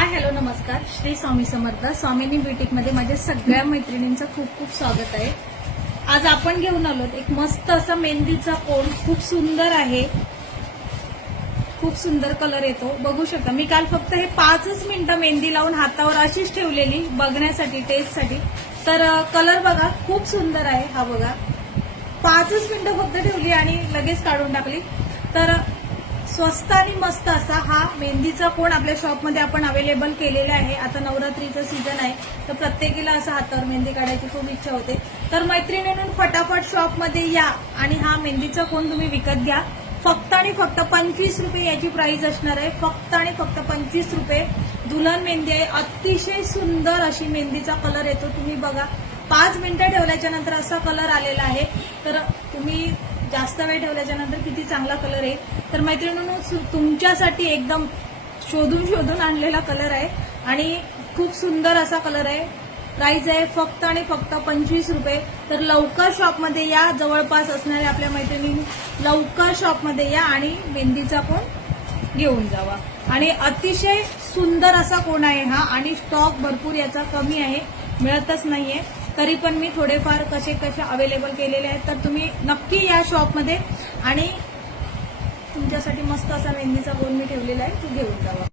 Hi hello नमस्कार. श्री स्वामी समर्थ. स्वामिनी ब्युटिकमध्ये माझ्या सगळ्या मैत्रिणींचं खूप खूप स्वागत आहे. आज आपण घेऊन आलोत एक मस्त असा मेहंदीचा कोन. खूप सुंदर आहे, खूप सुंदर कलर येतो. बघू शकता मी काल फक्त हे 5 मिनिटं मेहंदी लावून हातावर अशीच ठेवलेली बघण्यासाठी, टेस्टसाठी. तर कलर बघा खूप सुंदर आहे. हा बघा 5 मिनिटं फक्त ठेवली आणि लगेच काढून टाकली. तर स्वस्त आणि मस्त असा हा मेहंदीचा कोन आपल्या शॉपमध्ये आपण अवेलेबल केलेला आहे. आता नवरात्रीचं सीझन आहे तर प्रत्येकीला असं हातावर मेहंदी काढायची खूप इच्छा होते. तर मैत्रिणींनो फटाफट शॉपमध्ये या आणि हा मेहंदीचा कोन तुम्ही विकत घ्या. फक्त आणि फक्त 25 रुपये याची प्राइस असणार आहे. फक्त आणि फक्त 25 रुपये. दुल्हन मेहंदी आहे. अतिशय सुंदर अशी मेहंदीचा कलर येतो. तुम्ही बघा 5 मिनिटं ठेवल्याच्या नंतर असा कलर आलेला आहे. तर तुम्ही जास्त वेळ ठेवल्याच्या नंतर किती चांगला कलर आहे. तर मैत्रिणींनो तुमच्यासाठी एकदम शोधून आणलेला कलर आहे आणि खूप सुंदर असा कलर आहे. प्राइस आहे फक्त आणि फक्त 25 रुपये. तर लवकर शॉपमध्ये या. जवळपास असणाऱ्या आपल्या मैत्रिणी लवकर शॉपमध्ये या आणि मेहंदीचा कोन घेऊन जावा. आणि अतिशय सुंदर असा कोन आहे हा आणि स्टॉक भरपूर याचा कमी आहे, मिळतच नाहीये. तरी पण मी थोडेफार कसे अवेलेबल केलेले आहेत. तर तुम्ही नक्की या शॉपमध्ये आणि तुमच्यासाठी मस्त असा मेहंदीचा कोन मी ठेवलेला आहे, तो घेऊन जावा.